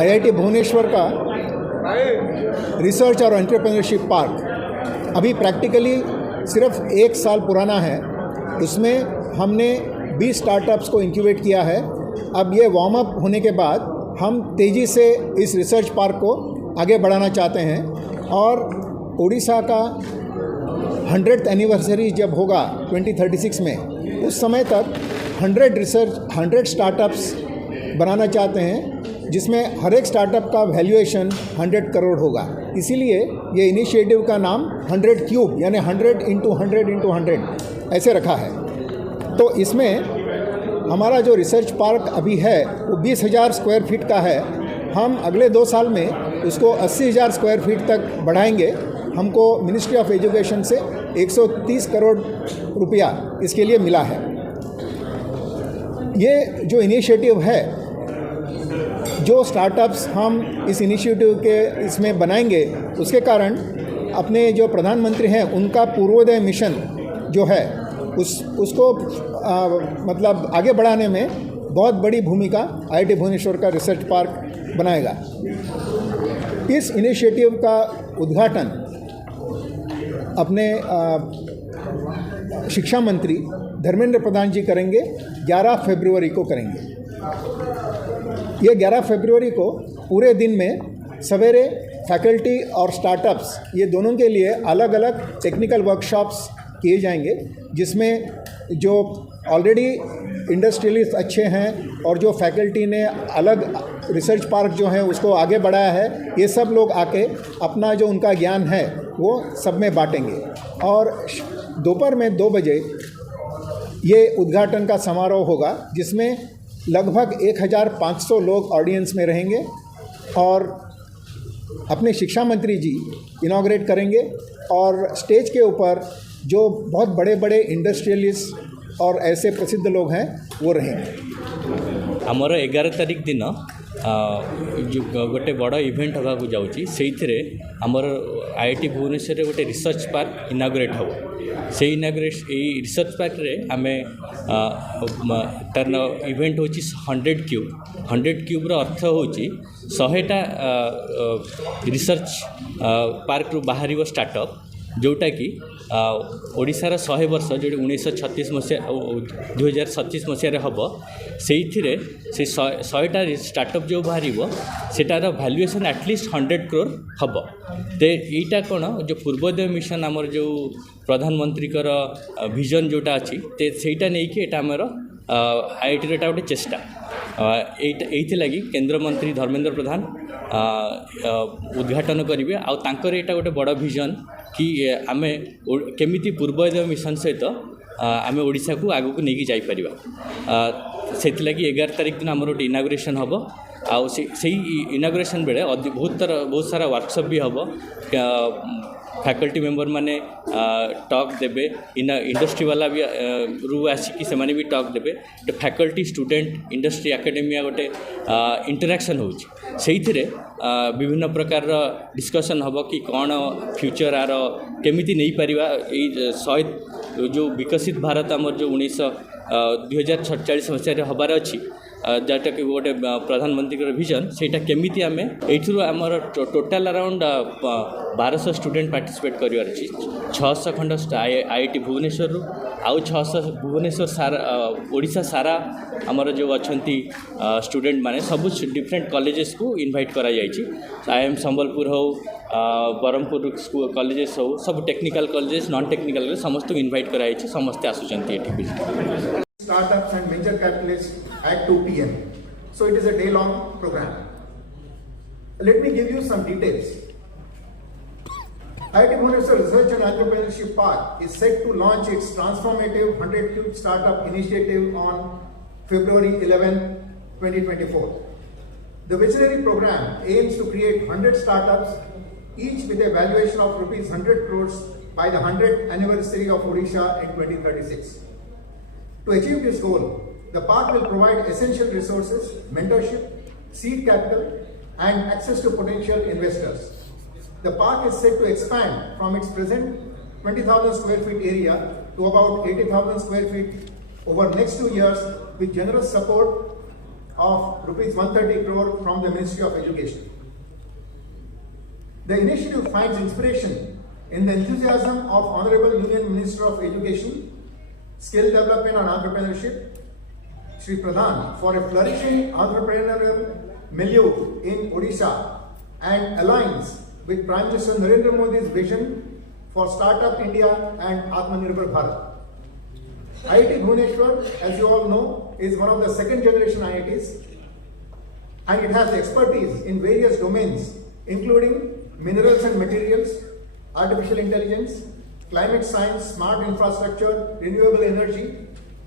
IIT Bhubaneswar का research और entrepreneurship park अभी प्रैक्टिकली सिर्फ 1 साल पुराना है। उसमें हमने 20 स्टार्टअप्स को इंक्यूबेट किया है। अब ये वार्म अप होने के बाद हम तेज़ी से इस रिसर्च पार्क को आगे बढ़ाना चाहते हैं और उड़ीसा का 100th एनिवर्सरी जब होगा 2036 में, उस समय तक 100 स्टार्टअप्स बनाना चाहते हैं, जिसमें हर एक स्टार्टअप का वैल्यूएशन 100 करोड़ होगा। इसीलिए ये इनिशिएटिव का नाम 100 क्यूब यानी 100 इंटू 100 ऐसे रखा है। तो इसमें हमारा जो रिसर्च पार्क अभी है वो 20,000 स्क्वायर फीट का है। हम अगले 2 साल में उसको 80,000 स्क्वायर फीट तक बढ़ाएंगे। हमको मिनिस्ट्री ऑफ एजुकेशन से 130 करोड़ रुपया इसके लिए मिला है। ये जो इनिशिएटिव है, जो स्टार्टअप्स हम इस इनिशिएटिव के इसमें बनाएंगे, उसके कारण अपने जो प्रधानमंत्री हैं उनका पूर्वोदय मिशन जो है उसको मतलब आगे बढ़ाने में बहुत बड़ी भूमिका आईआईटी भुवनेश्वर का रिसर्च पार्क बनाएगा। इस इनिशिएटिव का उद्घाटन अपने शिक्षा मंत्री धर्मेंद्र प्रधान जी करेंगे, 11 फरवरी को करेंगे। ये 11 फरवरी को पूरे दिन में सवेरे फैकल्टी और स्टार्टअप्स ये दोनों के लिए अलग अलग टेक्निकल वर्कशॉप्स किए जाएंगे, जिसमें जो ऑलरेडी इंडस्ट्रियलिस्ट अच्छे हैं और जो फैकल्टी ने अलग रिसर्च पार्क जो है उसको आगे बढ़ाया है, ये सब लोग आके अपना जो उनका ज्ञान है वो सब में बांटेंगे। और दोपहर में 2 बजे ये उद्घाटन का समारोह होगा, जिसमें लगभग 1,500 लोग ऑडियंस में रहेंगे और अपने शिक्षा मंत्री जी इनॉग्रेट करेंगे और स्टेज के ऊपर जो बहुत बड़े बड़े इंडस्ट्रियलिस्ट और ऐसे प्रसिद्ध लोग हैं वो रहेंगे। आमर 11 तारिख दिन जो गोटे बड़ इवेंट होगा जाऊँगी, से आमर आईआईटी भुवनेश्वर गोटे रिसर्च पार्क इनागुरेट हो। से रिसर्च पार्क रे आमे तार इवेंट हो 100 क्यूब। 100 क्यूब्र अर्थ हो 100टा रिसर्च पार्क रू बाहर स्टार्टअप, जोटा कि ओडिशार 100 वर्ष जो 1936 मसीहा 2037 मसीह हम से 100टा स्टार्टअप जो बाहर सेटार वैल्यूएशन एटलिस्ट 100 करोड़ हम। तो यहीटा कौन जो पूर्वोदय मिशन आमर जो प्रधानमंत्री विजन जोटा अच्छी सेटा नहीं कि आमर आईआईटी एटा गोटे चेष्टा। ये लगी केंद्र मंत्री धर्मेंद्र प्रधान उद्घाटन करेंगे। आंकर एटा गोटे बड़ विजन कि आमे केमिति पूर्वोदय मिशन सहित आमे ओडिशा को आगु को लेकिन जापर। से 11 तारिख दिन आमर गोटे इनागुरेसन हम। से इनागुरेसन बेले बहुत सारा वर्कशॉप भी हम। फैकल्टी मेंबर माने टॉक देबे, इंडस्ट्री वाला भी रू आसिकी से माने भी टॉक देबे। तो फैकल्टी स्टूडेंट इंडस्ट्री एकेडमिया गोटे इंटरेक्शन होची। सेइथिरे विभिन्न प्रकार डिस्कशन हम कि कौन फ्यूचर आर केमिति नहीं परिवा। ये जो विकसित भारत आमर जो 2047 मसीह हबार अच्छी, जोटा कि गोटे प्रधानमंत्री विजन सेटा केमिति आमे एथुरु आमर टोटाल अराउंड 1200 स्टूडेंट पार्टिसिपेट करिवार अछि। 600 खंड आईआईटी भुवनेश्वर रु आउ 600 भुवनेश्वर सारा ओडिशा सारा आमर जो अच्छी स्टूडेंट माने सब डिफरेंट कॉलेजेस को इनवाइट करा जाइछि। आईएम संबलपुर हो, बरहमपुर स्कूल कॉलेजेस हो, सब technical colleges non technical college समस्त को इनवाइट कराई छी। समस्त आसुचंती एठी startups and venture capitalists at 2 p.m. So it is a day-long program. Let me give you some details. IIT Bhubaneswar Research and Entrepreneurship Park is set to launch its transformative 100 Cube Startup Initiative on February 11, 2024. The visionary program aims to create 100 startups, each with a valuation of rupees 100 crores by the 100th anniversary of Odisha in 2036. To achieve this goal, the park will provide essential resources, mentorship, seed capital, and access to potential investors. The park is set to expand from its present 20,000 square feet area to about 80,000 square feet over the next 2 years with generous support of rupees 130 crore from the Ministry of Education. The initiative finds inspiration in the enthusiasm of Honorable Union Minister of Education, Skill Development and Entrepreneurship, Shri Pradhan, for a flourishing entrepreneurial milieu in Odisha and aligns with Prime Minister Narendra Modi's vision for Startup India and Atmanirbhar Bharat. IIT Bhubaneswar, as you all know, is one of the second generation IITs, and it has expertise in various domains including minerals and materials, artificial intelligence, climate science, smart infrastructure, renewable energy,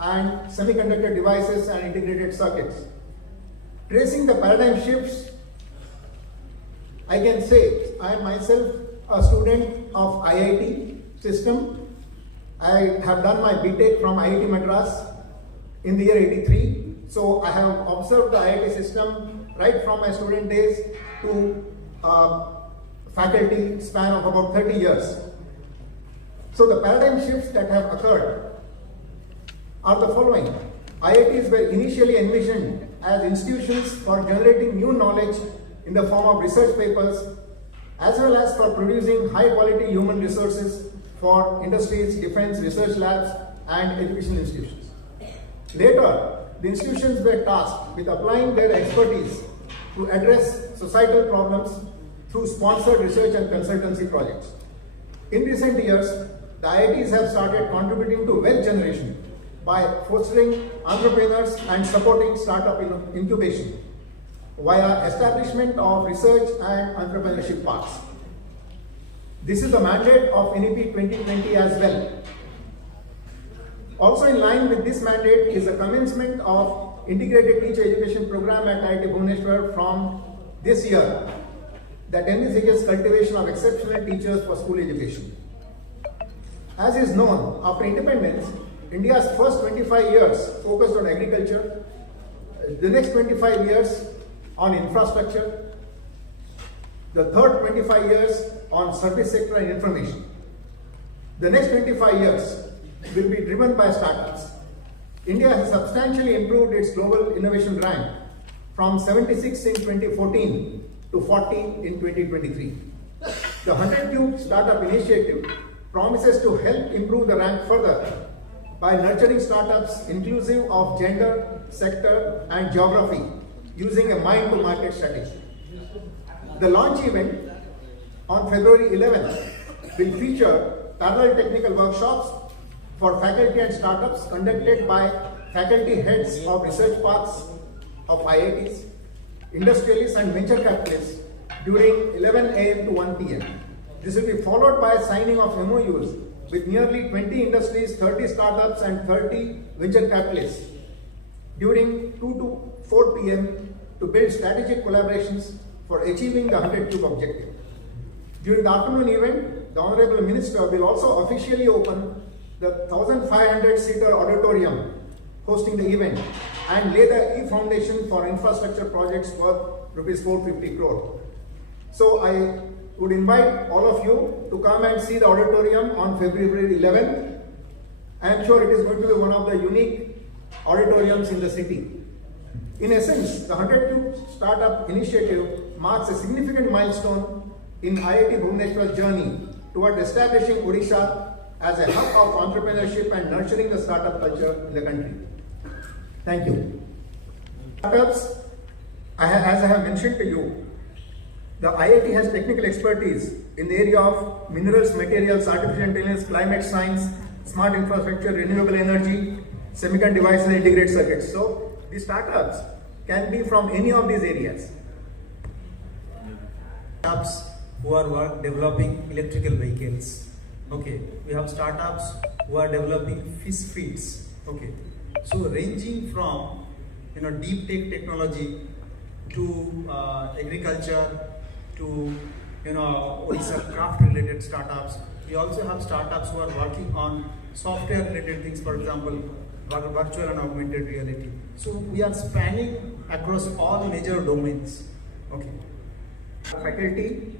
and semiconductor devices and integrated circuits. Tracing the paradigm shifts, I can say I am myself a student of IIT system. I have done my BTech from IIT Madras in the year 83. So I have observed the IIT system right from my student days to faculty span of about 30 years. So the paradigm shifts that have occurred are the following. IITs were initially envisioned as institutions for generating new knowledge in the form of research papers, as well as for producing high quality human resources for industries, defense, research labs, and educational institutions. Later, the institutions were tasked with applying their expertise to address societal problems through sponsored research and consultancy projects. In recent years, the IITs have started contributing to wealth generation by fostering entrepreneurs and supporting startup incubation via establishment of research and entrepreneurship parks. This is the mandate of NEP 2020 as well. Also in line with this mandate is the commencement of integrated teacher education program at IIT Bhubaneswar from this year that envisages cultivation of exceptional teachers for school education. As is known, after independence, India's first 25 years focused on agriculture, the next 25 years on infrastructure, the third 25 years on service sector and information. The next 25 years will be driven by startups. India has substantially improved its global innovation rank from 76 in 2014 to 40 in 2023. The 100 Cube Startup Initiative promises to help improve the rank further by nurturing startups inclusive of gender, sector, and geography using a mind-to-market strategy. The launch event on February 11th will feature parallel technical workshops for faculty and startups conducted by faculty heads of research parks of IITs, industrialists and venture capitalists during 11 a.m. to 1 p.m. This will be followed by signing of MOUs with nearly 20 industries, 30 startups and 30 venture capitalists during 2 to 4 p.m. to build strategic collaborations for achieving the 100 Cube objective. During the afternoon event, the Honorable Minister will also officially open the 1,500-seater auditorium hosting the event and lay the e-foundation for infrastructure projects worth rupees 450 crore. So I would invite all of you to come and see the auditorium on February 11th. I am sure it is going to be one of the unique auditoriums in the city. In essence, the 100 Cube Startup Initiative marks a significant milestone in IIT Bhubaneswar's journey toward establishing Odisha as a hub of entrepreneurship and nurturing the startup culture in the country. Thank you. Startups, as I have mentioned to you, the IIT has technical expertise in the area of minerals, materials, artificial intelligence, climate science, smart infrastructure, renewable energy, semiconductor devices, and integrated circuits. So, the startups can be from any of these areas. Startups who are developing electrical vehicles. Okay, we have startups who are developing fish feeds. Okay, so ranging from deep tech technology to agriculture to Odisha craft related startups. We also have startups who are working on software related things, for example, virtual and augmented reality. So we are spanning across all major domains. Okay. Faculty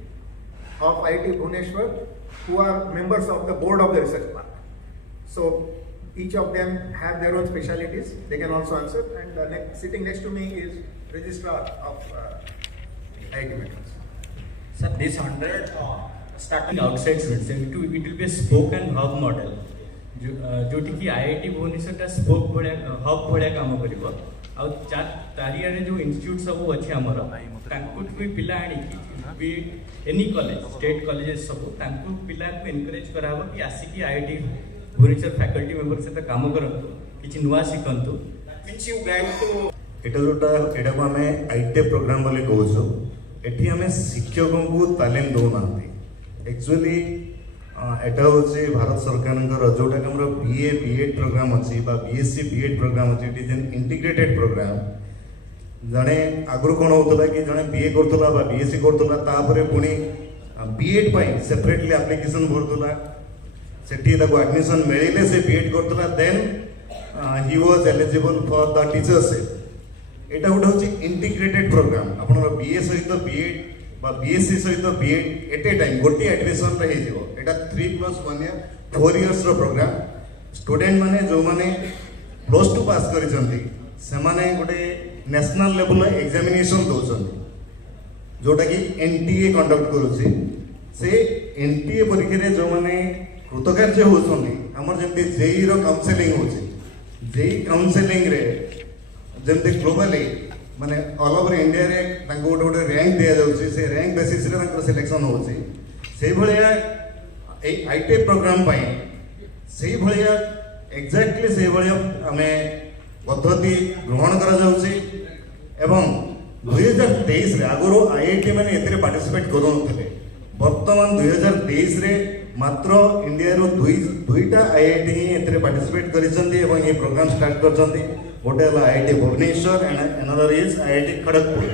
of IIT Bhubaneswar who are members of the board of the research park. So each of them have their own specialities. They can also answer. And sitting next to me is Registrar of IIT Madras. Sir, this 100 starting outside students, it will be a spoke and hub model. जोटी की IIT Bhubaneswar spoke hub भाया काम कर चारियारे जो institute सब अच्छे आमर भी पिला आनी एनी कॉलेज स्टेट कॉलेजेस सब पिला को एनकरेज कराब कि आसिकी आईआईटी भुवनेश्वर फैकल्टी मेंबर सहित काम करंतु किछि नुवा शिखंतु Which you guide to एटा जोटा एटा को आमे आईटी प्रोग्राम बोली कहूछु एठी आमे शिक्षकों को तालीम दो नांती एक्चुअली एटा होचे भारत सरकार जोटा कि हमर बीए बीएड प्रोग्राम अछि बा बीएससी बीएड प्रोग्राम अछि it is an integrated program जणे आगुर कोन होतला कि जणे बीए करतला बा बीएससी करतला तापरे पुनी बीएड पई सेपरेटली एप्लीकेशन भरतला सेठी ताको एडमिशन मिलिले से बीएड करतला then he was eligible for the teachership एटा गोटे होची इंटीग्रेटेड प्रोग्राम आपन बीए सहित बीएड बा बीएससी सहित बीएड एट ए टाइम गोटे एडमिशन रे हे जिवो एटा 3+1 ईयर 4 इयर्स रो प्रोग्राम स्टूडेंट माने जो माने +2 पास करिसंती से माने गोटे नेशनल लेवल एग्जामिनेशन दोचंती जोटा कि एनटीए कंडक्ट करूची से एनटीए परीक्षा रे जो माने कृतकार्य होचंती हमर जेंती जेई रो काउंसलिंग होची जेई काउंसलिंग रे जेंती ग्लोबली माने ऑल ओवर इंडिया रे तांको गोटे गोटे रैंक दिया जाउची से रैंक बेसिस रे तांकर सिलेक्शन होची सेही भलिया ए आईटी प्रोग्राम पाई सेही भलिया एग्जैक्टली सेही भलिया हमें पद्धति ग्रहण करा जाउची एवं 2023 रे आगरो आईआईटी माने एतरे पार्टिसिपेट करू नथले वर्तमान 2023 रे मात्र इंडिया रो दुईटा आईआईटी ही एतरे पार्टिसिपेट करिसंती एवं ये प्रोग्राम स्टार्ट करचंती गोटे हला IIT Bhubaneswar and another is IIT Kharagpur